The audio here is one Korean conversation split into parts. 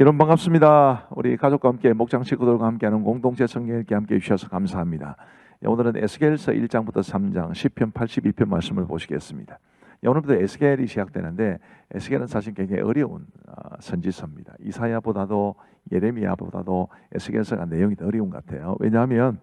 여러분 반갑습니다. 우리 가족과 함께 목장 식구들과 함께하는 공동체 성경 읽기 함께 해주셔서 감사합니다. 오늘은 에스겔서 1장부터 3장 10편 82편 말씀을 보시겠습니다. 오늘부터 에스겔이 시작되는데 에스겔은 사실 굉장히 어려운 선지서입니다. 이사야보다도 예레미야보다도 에스겔서가 내용이 더 어려운 것 같아요. 왜냐하면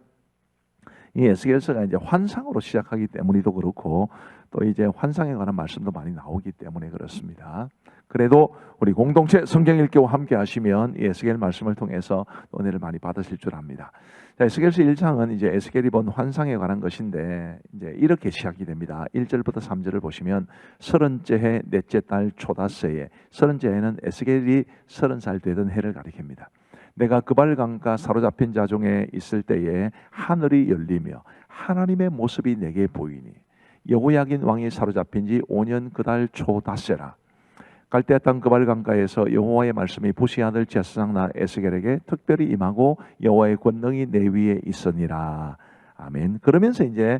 이 에스겔서가 이제 환상으로 시작하기 때문이도 그렇고 또 이제 환상에 관한 말씀도 많이 나오기 때문에 그렇습니다. 그래도 우리 공동체 성경 읽기와 함께 하시면 이 에스겔 말씀을 통해서 은혜를 많이 받으실 줄 압니다. 자, 에스겔서 1장은 이제 에스겔이 본 환상에 관한 것인데 이제 이렇게 시작이 됩니다. 1절부터 3절을 보시면 30째 해 넷째 달 초닷새에 30째 해는 에스겔이 30살 되던 해를 가리킵니다. 내가 그발강가 사로잡힌 자 중에 있을 때에 하늘이 열리며 하나님의 모습이 내게 보이니 여호야긴 왕이 사로잡힌 지 5년 그 달 초닷새라. 갈대아 땅 그발강가에서 여호와의 말씀이 부시 아들 제사장 에스겔에게 특별히 임하고 여호와의 권능이 내 위에 있으니라. 아멘. 그러면서 이제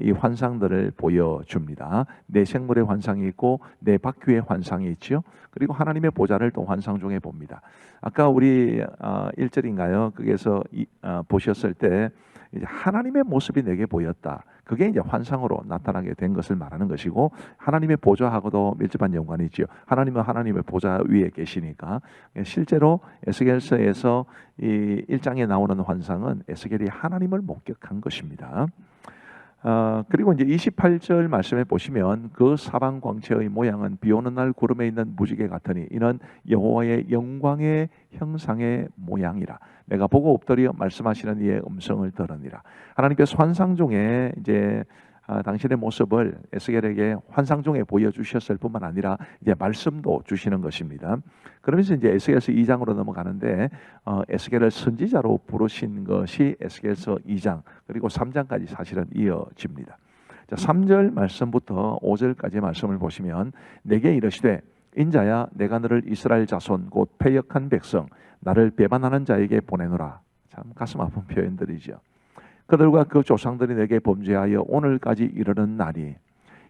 이 환상들을 보여줍니다. 내 생물의 환상이 있고 내 바퀴의 환상이 있죠. 그리고 하나님의 보좌를 또 환상 중에 봅니다. 아까 우리 1절인가요? 거기에서 보셨을 때 이제 하나님의 모습이 내게 보였다. 그게 이제 환상으로 나타나게 된 것을 말하는 것이고, 하나님의 보좌하고도 밀접한 연관이 있죠. 하나님은 하나님의 보좌 위에 계시니까 실제로 에스겔서에서 이 1장에 나오는 환상은 에스겔이 하나님을 목격한 것입니다. 그리고 이제 28절 말씀에 보시면 그 사방 광채의 모양은 비 오는 날 구름에 있는 무지개 같으니 이는 여호와의 영광의 형상의 모양이라. 내가 보고 엎드려 말씀하시는 이의 음성을 들으니라. 하나님께서 환상 중에 이제 당신의 모습을 에스겔에게 환상 중에 보여주셨을 뿐만 아니라 이제 말씀도 주시는 것입니다. 그러면서 이제 에스겔서 2장으로 넘어가는데 에스겔을 선지자로 부르신 것이 에스겔서 2장 그리고 3장까지 사실은 이어집니다. 자, 3절 말씀부터 5절까지 말씀을 보시면 내게 이르시되 인자야 내가 너를 이스라엘 자손 곧 패역한 백성 나를 배반하는 자에게 보내노라. 참 가슴 아픈 표현들이죠. 그들과 그 조상들이 내게 범죄하여 오늘까지 이르는 날이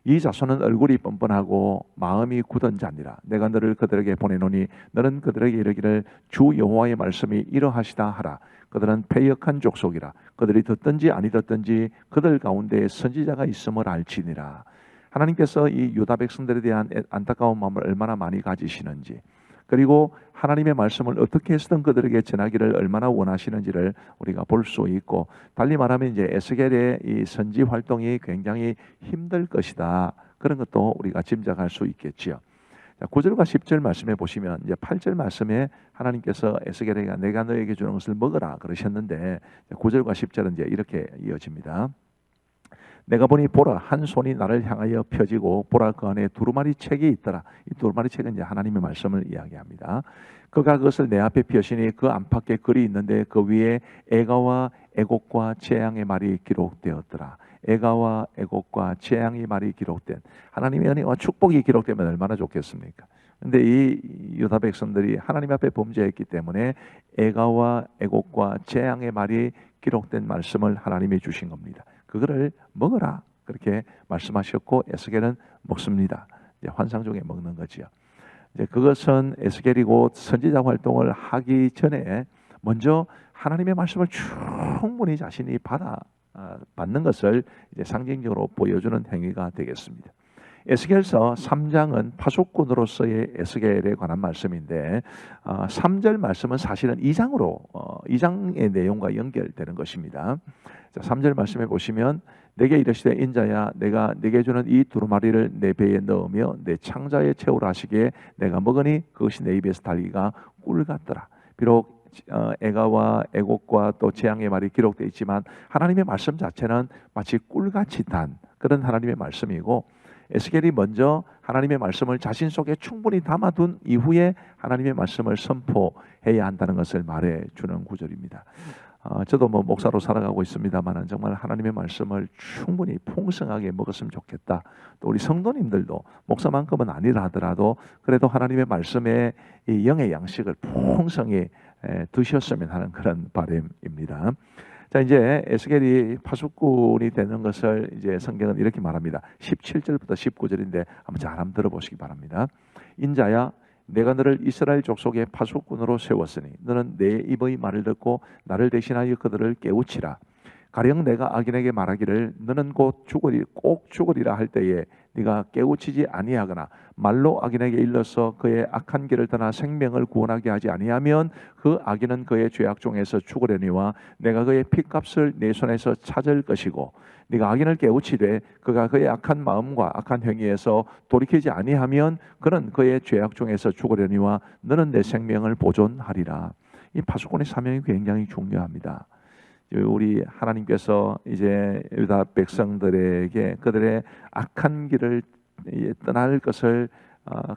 이 자손은 얼굴이 뻔뻔하고 마음이 굳은 자니라. 내가 너를 그들에게 보내노니 너는 그들에게 이르기를 주 여호와의 말씀이 이러하시다 하라. 그들은 패역한 족속이라. 그들이 듣든지 아니 듣든지 그들 가운데 선지자가 있음을 알지니라. 하나님께서 이 유다 백성들에 대한 안타까운 마음을 얼마나 많이 가지시는지, 그리고 하나님의 말씀을 어떻게 해서든 그들에게 전하기를 얼마나 원하시는지를 우리가 볼 수 있고, 달리 말하면 이제 에스겔의 이 선지 활동이 굉장히 힘들 것이다. 그런 것도 우리가 짐작할 수 있겠지요. 9절과 10절 말씀에 보시면 이제 8절 말씀에 하나님께서 에스겔에게 내가 너에게 주는 것을 먹으라 그러셨는데 9절과 10절은 이제 이렇게 이어집니다. 내가 보니 보라 한 손이 나를 향하여 펴지고 보라 그 안에 두루마리 책이 있더라. 이 두루마리 책은 이제 하나님의 말씀을 이야기합니다. 그가 그것을 내 앞에 펴시니 그 안팎에 글이 있는데 그 위에 애가와 애곡과 재앙의 말이 기록되었더라. 애가와 애곡과 재앙의 말이 기록된, 하나님의 은혜와 축복이 기록되면 얼마나 좋겠습니까? 근데 이 유다 백성들이 하나님 앞에 범죄했기 때문에 애가와 애곡과 재앙의 말이 기록된 말씀을 하나님이 주신 겁니다. 그거를 먹어라 그렇게 말씀하셨고 에스겔은 먹습니다. 이제 환상 중에 먹는 거지요. 이제 그것은 에스겔이 곧 선지자 활동을 하기 전에 먼저 하나님의 말씀을 충분히 자신이 받는 것을 이제 상징적으로 보여주는 행위가 되겠습니다. 에스겔서 3장은 파수꾼으로서의 에스겔에 관한 말씀인데 3절 말씀은 사실은 2장의 내용과 연결되는 것입니다. 자, 3절 말씀에 보시면 내게 이르시되 인자야 내가 내게 주는 이 두루마리를 내 배에 넣으며 내 창자에 채우라 하시기에 내가 먹으니 그것이 내 입에서 달기가 꿀 같더라. 비록 애가와 애곡과 또 재앙의 말이 기록되어 있지만 하나님의 말씀 자체는 마치 꿀같이 단 그런 하나님의 말씀이고, 에스겔이 먼저 하나님의 말씀을 자신 속에 충분히 담아둔 이후에 하나님의 말씀을 선포해야 한다는 것을 말해주는 구절입니다. 저도 뭐 목사로 살아가고 있습니다만 정말 하나님의 말씀을 충분히 풍성하게 먹었으면 좋겠다. 또 우리 성도님들도 목사만큼은 아니라 하더라도 그래도 하나님의 말씀에 이 영의 양식을 풍성히 드셨으면 하는 그런 바람입니다. 자, 이제 에스겔이 파수꾼이 되는 것을 이제 성경은 이렇게 말합니다. 17절부터 19절인데 한번 잘 들어보시기 바랍니다. 인자야 내가 너를 이스라엘 족속의 파수꾼으로 세웠으니 너는 내 입의 말을 듣고 나를 대신하여 그들을 깨우치라. 가령 내가 악인에게 말하기를 너는 곧 죽으리 꼭 죽으리라 할 때에 네가 깨우치지 아니하거나 말로 악인에게 일러서 그의 악한 길을 떠나 생명을 구원하게 하지 아니하면 그 악인은 그의 죄악 중에서 죽으려니와 내가 그의 핏값을 내 손에서 찾을 것이고 네가 악인을 깨우치되 그가 그의 악한 마음과 악한 행위에서 돌이키지 아니하면 그는 그의 죄악 중에서 죽으려니와 너는 내 생명을 보존하리라. 이 파수꾼의 사명이 굉장히 중요합니다. 우리 하나님께서 이제 유다 백성들에게 그들의 악한 길을 떠날 것을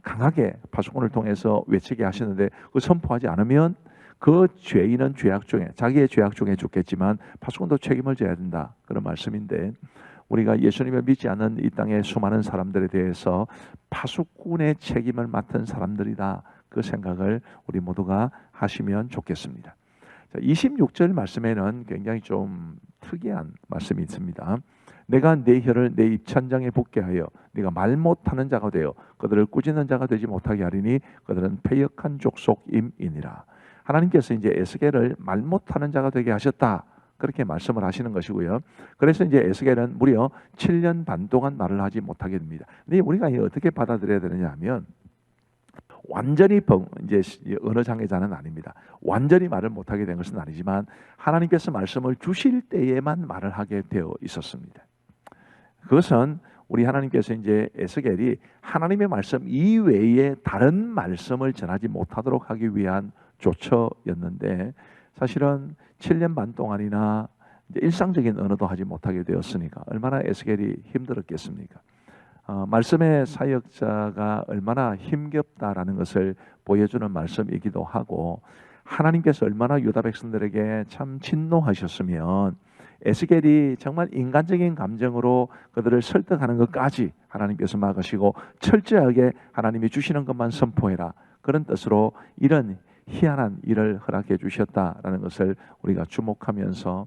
강하게 파수꾼을 통해서 외치게 하시는데 그 선포하지 않으면 그 죄인은 죄악 중에 자기의 죄악 중에 죽겠지만 파수꾼도 책임을 져야 된다, 그런 말씀인데, 우리가 예수님을 믿지 않는 이 땅의 수많은 사람들에 대해서 파수꾼의 책임을 맡은 사람들이다, 그 생각을 우리 모두가 하시면 좋겠습니다. 26절 말씀에는 굉장히 좀 특이한 말씀이 있습니다. 내가 내 혀를 내 입천장에 붙게 하여 네가 말 못하는 자가 되어 그들을 꾸짖는 자가 되지 못하게 하리니 그들은 패역한 족속임이니라. 하나님께서 이제 에스겔을 말 못하는 자가 되게 하셨다, 그렇게 말씀을 하시는 것이고요. 그래서 이제 에스겔은 무려 7년 반 동안 말을 하지 못하게 됩니다. 근데 우리가 어떻게 받아들여야 되느냐 하면, 완전히 이제 언어 장애자는 아닙니다. 완전히 말을 못하게 된 것은 아니지만 하나님께서 말씀을 주실 때에만 말을 하게 되어 있었습니다. 그것은 우리 하나님께서 이제 에스겔이 하나님의 말씀 이외에 다른 말씀을 전하지 못하도록 하기 위한 조처였는데, 사실은 7년 반 동안이나 이제 일상적인 언어도 하지 못하게 되었으니까 얼마나 에스겔이 힘들었겠습니까? 말씀의 사역자가 얼마나 힘겹다라는 것을 보여주는 말씀이기도 하고, 하나님께서 얼마나 유다 백성들에게 참 진노하셨으면 에스겔이 정말 인간적인 감정으로 그들을 설득하는 것까지 하나님께서 막으시고 철저하게 하나님이 주시는 것만 선포해라, 그런 뜻으로 이런 희한한 일을 허락해 주셨다라는 것을 우리가 주목하면서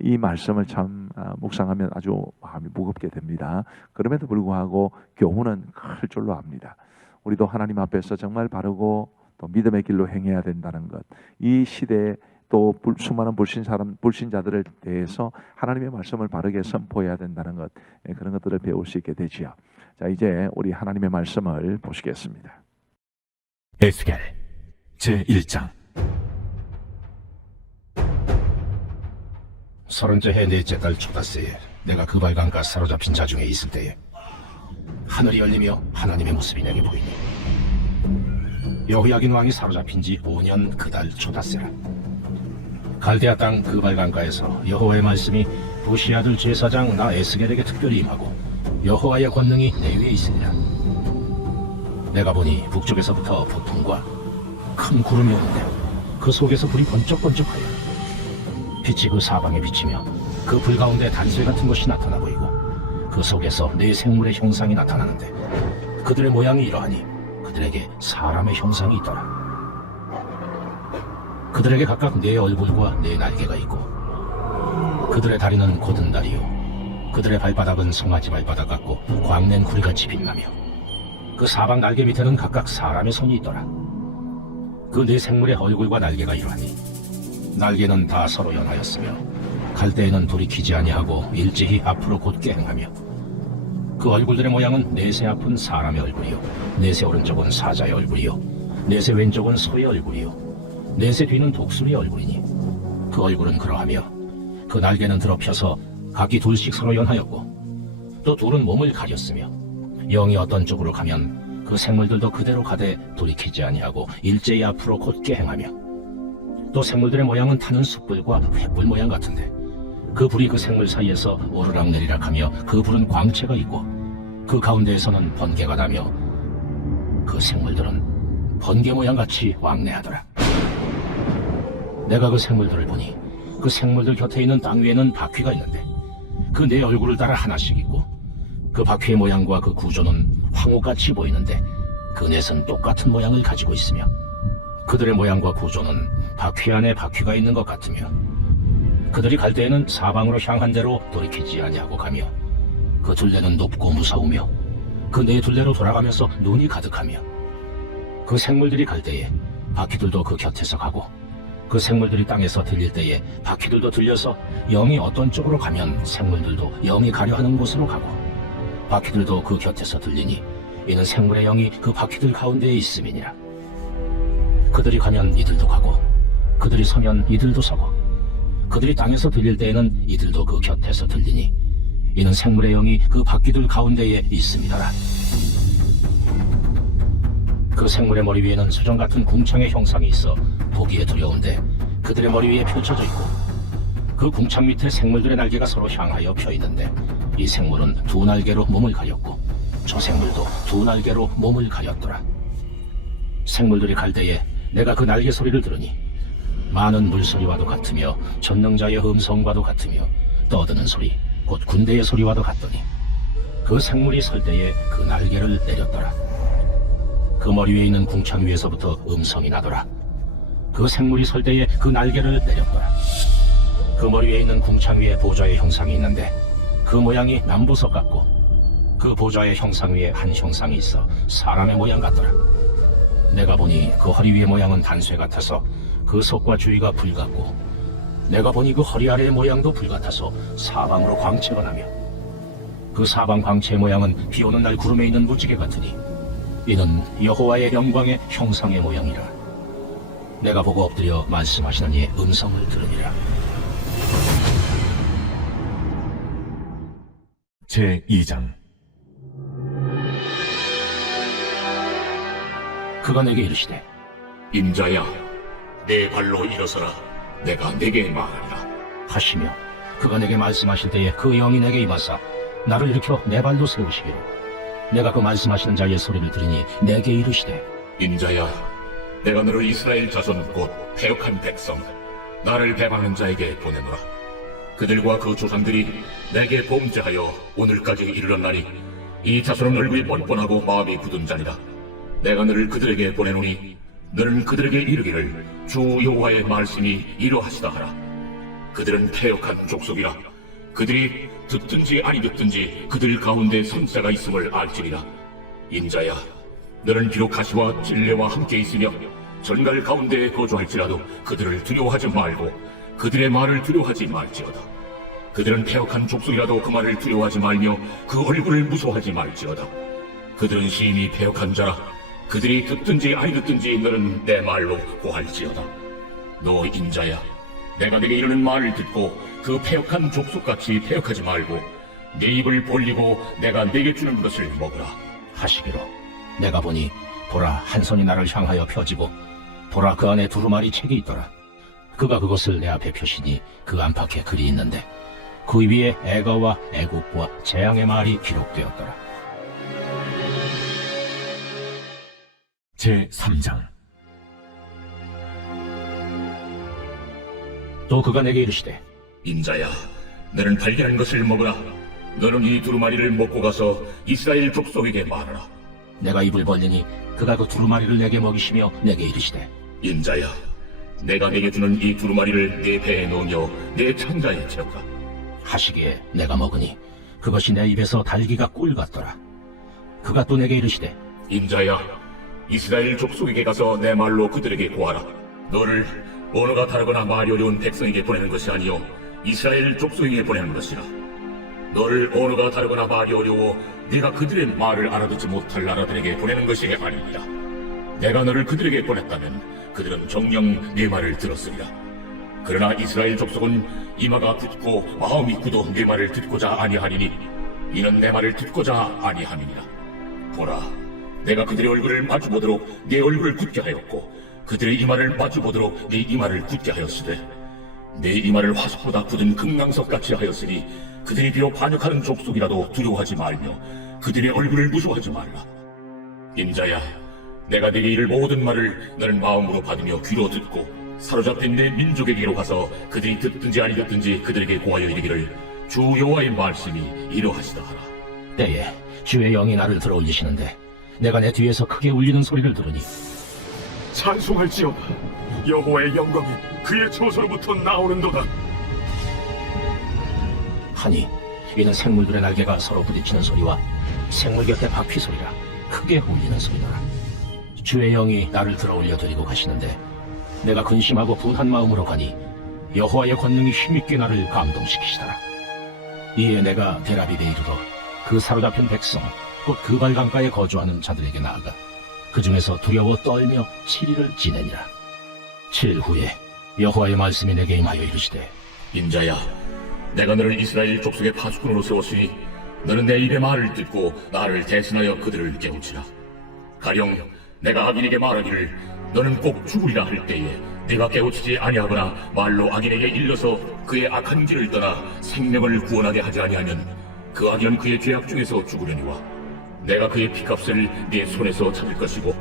이 말씀을 참 묵상하면 아주 마음이 무겁게 됩니다. 그럼에도 불구하고 교훈은 클 줄로 압니다. 우리도 하나님 앞에서 정말 바르고 또 믿음의 길로 행해야 된다는 것, 이 시대에 또 수많은 불신자들에 대해서 하나님의 말씀을 바르게 선포해야 된다는 것, 그런 것들을 배울 수 있게 되지요. 자, 이제 우리 하나님의 말씀을 보시겠습니다. 에스겔 제1장. 30째 해 넷째 달 초다새에 내가 그 발강가 사로잡힌 자 중에 있을 때에 하늘이 열리며 하나님의 모습이 내게 보이니, 여호야긴 왕이 사로잡힌 지 5년 그 달 초다새라. 갈대아 땅 그 발강가에서 여호와의 말씀이 부시 아들 제사장 나 에스겔에게 특별히 임하고 여호와의 권능이 내 위에 있으니라. 내가 보니 북쪽에서부터 폭풍과 큰 구름이 오는데 그 속에서 불이 번쩍번쩍하여 빛이 그 사방에 비치며 그 불 가운데 단술 같은 것이 나타나 보이고 그 속에서 네 생물의 형상이 나타나는데 그들의 모양이 이러하니 그들에게 사람의 형상이 있더라. 그들에게 각각 네 얼굴과 네 날개가 있고 그들의 다리는 곧은 다리요 그들의 발바닥은 송아지 발바닥 같고 광낸 구리같이 빛나며 그 사방 날개 밑에는 각각 사람의 손이 있더라. 그 네 생물의 얼굴과 날개가 이러하니 날개는 다 서로 연하였으며 갈대에는 돌이키지 아니하고 일제히 앞으로 곧게 행하며 그 얼굴들의 모양은 넷의 앞은 사람의 얼굴이요 넷의 오른쪽은 사자의 얼굴이요 넷의 왼쪽은 소의 얼굴이요 넷의 뒤는 독수리의 얼굴이니 그 얼굴은 그러하며 그 날개는 드러펴서 각기 둘씩 서로 연하였고 또 둘은 몸을 가렸으며 영이 어떤 쪽으로 가면 그 생물들도 그대로 가되 돌이키지 아니하고 일제히 앞으로 곧게 행하며 또 생물들의 모양은 타는 숯불과 횃불 모양 같은데 그 불이 그 생물 사이에서 오르락내리락 하며 그 불은 광채가 있고 그 가운데에서는 번개가 나며 그 생물들은 번개 모양같이 왕래하더라. 내가 그 생물들을 보니 그 생물들 곁에 있는 땅 위에는 바퀴가 있는데 그 네 얼굴을 따라 하나씩 있고 그 바퀴의 모양과 그 구조는 황후같이 보이는데 그 넷은 똑같은 모양을 가지고 있으며 그들의 모양과 구조는 바퀴 안에 바퀴가 있는 것 같으며 그들이 갈 때에는 사방으로 향한 대로 돌이키지 아니하고 가며 그 둘레는 높고 무서우며 그 네 둘레로 돌아가면서 눈이 가득하며 그 생물들이 갈 때에 바퀴들도 그 곁에서 가고, 그 생물들이 땅에서 들릴 때에 바퀴들도 들려서 영이 어떤 쪽으로 가면 생물들도 영이 가려 하는 곳으로 가고, 바퀴들도 그 곁에서 들리니 이는 생물의 영이 그 바퀴들 가운데에 있음이니라. 그들이 가면 이들도 가고, 그들이 서면 이들도 서고, 그들이 땅에서 들릴 때에는 이들도 그 곁에서 들리니 이는 생물의 영이 그 바퀴들 가운데에 있음이더라. 그 생물의 머리 위에는 수정 같은 궁창의 형상이 있어 보기에 두려운데 그들의 머리 위에 펼쳐져 있고, 그 궁창 밑에 생물들의 날개가 서로 향하여 펴 있는데 이 생물은 두 날개로 몸을 가렸고 저 생물도 두 날개로 몸을 가렸더라. 생물들이 갈 때에 내가 그 날개 소리를 들으니 많은 물소리와도 같으며 전능자의 음성과도 같으며 떠드는 소리 곧 군대의 소리와도 같더니 그 생물이 설 때에 그 날개를 내렸더라. 그 머리 위에 있는 궁창 위에서부터 음성이 나더라. 그 생물이 설 때에 그 날개를 내렸더라. 그 머리 위에 있는 궁창 위에 보좌의 형상이 있는데 그 모양이 남보석 같고, 그 보좌의 형상 위에 한 형상이 있어 사람의 모양 같더라. 내가 보니 그 허리 위의 모양은 단쇠 같아서 그 속과 주위가 불 같고, 내가 보니 그 허리 아래의 모양도 불 같아서 사방으로 광채가 나며, 그 사방 광채의 모양은 비 오는 날 구름에 있는 무지개 같으니 이는 여호와의 영광의 형상의 모양이라. 내가 보고 엎드려 말씀하시는 이의 음성을 들으니라. 제2장. 그가 내게 이르시되, 인자야, 내 발로 일어서라. 내가 내게 말하리라. 하시며 그가 내게 말씀하실 때에 그 영이 내게 임하사 나를 일으켜 내 발로 세우시기로, 내가 그 말씀하시는 자의 소리를 들으니 내게 이르시되, 인자야, 내가 너를 이스라엘 자손 곧 패역한 백성, 나를 배반하는 자에게 보내노라. 그들과 그 조상들이 내게 범죄하여 오늘까지 이르렀나니 이 자손은 얼굴이 뻔뻔하고 마음이 굳은 자니라. 내가 너를 그들에게 보내노니 너는 그들에게 이르기를 주 여호와의 말씀이 이러하시다 하라. 그들은 패역한 족속이라. 그들이 듣든지 아니 듣든지 그들 가운데 선자가 있음을 알지니라. 인자야, 너는 비록 가시와 진례와 함께 있으며 전갈 가운데 거주할지라도 그들을 두려워하지 말고 그들의 말을 두려워하지 말지어다. 그들은 패역한 족속이라도 그 말을 두려워하지 말며 그 얼굴을 무서워하지 말지어다. 그들은 시인이 패역한 자라. 그들이 듣든지 아니 듣든지 너는 내 말로 고할지어다. 너 인자야, 내가 내게 이르는 말을 듣고 그 패역한 족속같이 패역하지 말고 네 입을 벌리고 내가 내게 주는 것을 먹으라. 하시기로, 내가 보니 보라, 한 손이 나를 향하여 펴지고 보라, 그 안에 두루마리 책이 있더라. 그가 그것을 내 앞에 펴시니 그 안팎에 글이 있는데 그 위에 애가와 애국과 재앙의 말이 기록되었더라. 제3장. 또 그가 내게 이르시되, 인자야, 너는 발견한 것을 먹으라. 너는 이 두루마리를 먹고 가서 이스라엘 족속에게 말하라. 내가 입을 벌리니 그가 그 두루마리를 내게 먹이시며 내게 이르시되, 인자야, 내가 내게 주는 이 두루마리를 내 배에 넣으며 내 창자에 채우라. 하시기에 내가 먹으니 그것이 내 입에서 달기가 꿀 같더라. 그가 또 내게 이르시되, 인자야, 이스라엘 족속에게 가서 내 말로 그들에게 고하라. 너를 언어가 다르거나 말이 어려운 백성에게 보내는 것이 아니요 이스라엘 족속에게 보내는 것이라. 너를 언어가 다르거나 말이 어려워 네가 그들의 말을 알아듣지 못할 나라들에게 보내는 것이 아니니라. 내가 너를 그들에게 보냈다면 그들은 정녕 네 말을 들었으리라. 그러나 이스라엘 족속은 이마가 굳고 마음이 굳어 네 말을 듣고자 아니하리니 이는 내 말을 듣고자 아니함이니라. 보라, 내가 그들의 얼굴을 마주보도록 네 얼굴을 굳게 하였고 그들의 이마를 마주보도록 네 이마를 굳게 하였으되 내 이마를 화석보다 굳은 금강석같이 하였으니 그들이 비록 반역하는 족속이라도 두려워하지 말며 그들의 얼굴을 무서워하지 말라. 인자야, 내가 네게 이를 모든 말을 너는 마음으로 받으며 귀로 듣고 사로잡힌 내 민족에게로 가서 그들이 듣든지 아니 듣든지 그들에게 고하여 이르기를 주 여호와의 말씀이 이러하시다 하라. 때에 주의 영이 나를 들어 올리시는데 내가 내 뒤에서 크게 울리는 소리를 들으니, 찬송할지어다. 여호와의 영광이 그의 처소로부터 나오는도다. 하니 이는 생물들의 날개가 서로 부딪히는 소리와 생물 곁에 바퀴 소리라 크게 울리는 소리더라. 주의 영이 나를 들어올려 드리고 가시는데 내가 근심하고 분한 마음으로 가니 여호와의 권능이 힘있게 나를 감동시키시더라. 이에 내가 데라비데 이르러 그 사로잡힌 백성 곧 그 발강가에 거주하는 자들에게 나아가 그 중에서 두려워 떨며 7일을 지내니라. 7일 후에 여호와의 말씀이 내게 임하여 이르시되 인자야, 내가 너를 이스라엘 족속의 파수꾼으로 세웠으니 너는 내 입의 말을 듣고 나를 대신하여 그들을 깨우치라. 가령 내가 악인에게 말하기를 너는 꼭 죽으리라 할 때에 네가 깨우치지 아니하거나 말로 악인에게 일러서 그의 악한 길을 떠나 생명을 구원하게 하지 아니하면 그 악인은 그의 죄악 중에서 죽으려니와 내가 그의 피값을 네 손에서 찾을 것이고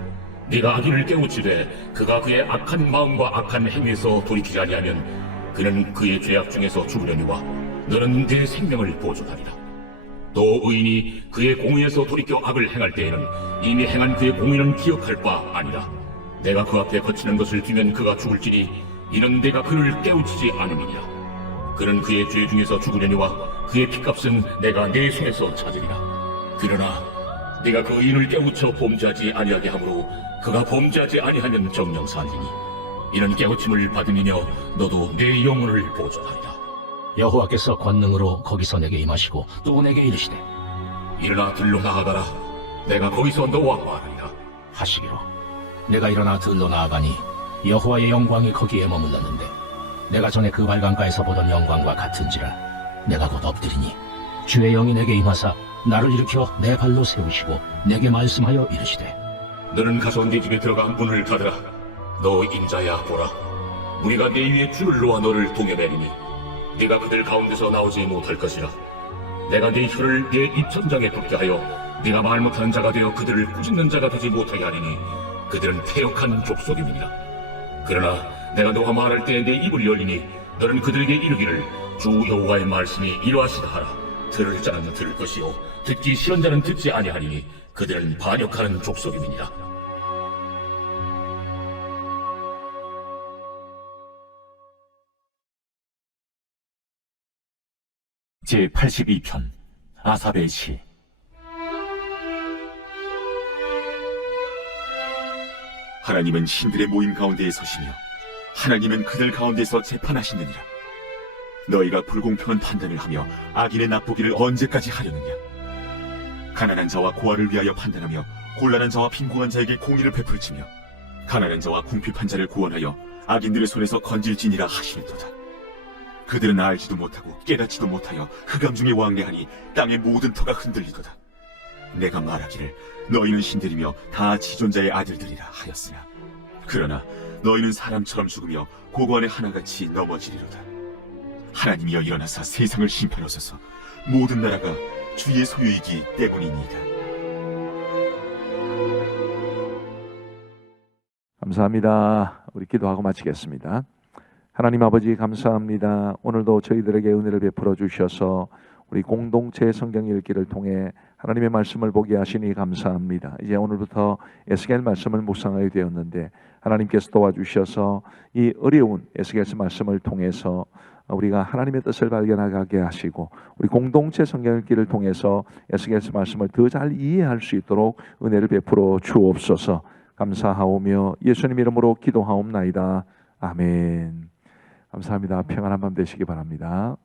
네가 악인을 깨우치되 그가 그의 악한 마음과 악한 행위에서 돌이키지 아니하면 그는 그의 죄악 중에서 죽으려니와 너는 네 생명을 보존하리라. 또 의인이 그의 공의에서 돌이켜 악을 행할 때에는 이미 행한 그의 공의는 기억할 바 아니라 내가 그 앞에 거치는 것을 두면 그가 죽을지니 이는 내가 그를 깨우치지 않음이니라. 그는 그의 죄 중에서 죽으려니와 그의 피값은 내가 네 손에서 찾으리라. 그러나 네가 그 의인을 깨우쳐 범죄하지 아니하게 하므로 그가 범죄하지 아니하면 정령 살리니 이는 깨우침을 받음이며 너도 네 영혼을 보존하리라. 여호와께서 권능으로 거기서 내게 임하시고 또 내게 이르시되 일어나 들로 나아가라. 내가 거기서 너와 말하리라. 하시기로 내가 일어나 들로 나아가니 여호와의 영광이 거기에 머물렀는데 내가 전에 그 발강가에서 보던 영광과 같은지라. 내가 곧 엎드리니 주의 영이 내게 임하사 나를 일으켜 내 발로 세우시고 내게 말씀하여 이르시되 너는 가서 네 집에 들어가 문을 닫으라. 너 인자야 보라. 우리가 네 위에 줄을 놓아 너를 동여매리니 네가 그들 가운데서 나오지 못할 것이라. 내가 네 혀를 네 입천장에 붙게 하여 네가 말 못하는 자가 되어 그들을 꾸짖는 자가 되지 못하게 하리니 그들은 패역한 족속임이니라. 그러나 내가 너와 말할 때 내 입을 열리니 너는 그들에게 이르기를 주 여호와의 말씀이 이러하시다 하라. 들을 자는 들을 것이요 듣기 싫은 자는 듣지 아니하리니 그들은 반역하는 족속임이니라. 제82편 아삽의 시. 하나님은 신들의 모임 가운데에 서시며 하나님은 그들 가운데서 재판하시느니라. 너희가 불공평한 판단을 하며 악인의 납보기를 언제까지 하려느냐. 가난한 자와 고아를 위하여 판단하며 곤란한 자와 빈곤한 자에게 공의를 베풀지며 가난한 자와 궁핍한 자를 구원하여 악인들의 손에서 건질지니라 하시는도다. 그들은 알지도 못하고 깨닫지도 못하여 흑암 중에 왕래하니 땅의 모든 터가 흔들리도다. 내가 말하기를 너희는 신들이며 다 지존자의 아들들이라 하였으나 그러나 너희는 사람처럼 죽으며 고관의 하나같이 넘어지리로다. 하나님이여 일어나사 세상을 심판하소서. 모든 나라가 주의 소유이기 때문이니이다. 감사합니다. 우리 기도하고 마치겠습니다. 하나님 아버지 감사합니다. 오늘도 저희들에게 은혜를 베풀어 주셔서 우리 공동체 성경 읽기를 통해 하나님의 말씀을 보게 하시니 감사합니다. 이제 오늘부터 에스겔 말씀을 묵상하게 되었는데 하나님께서 도와주셔서 이 어려운 에스겔 말씀을 통해서 우리가 하나님의 뜻을 발견하게 하시고 우리 공동체 성경 읽기를 통해서 에스겔 말씀을 더 잘 이해할 수 있도록 은혜를 베풀어 주옵소서. 감사하오며 예수님 이름으로 기도하옵나이다. 아멘. 감사합니다. 평안한 밤 되시기 바랍니다.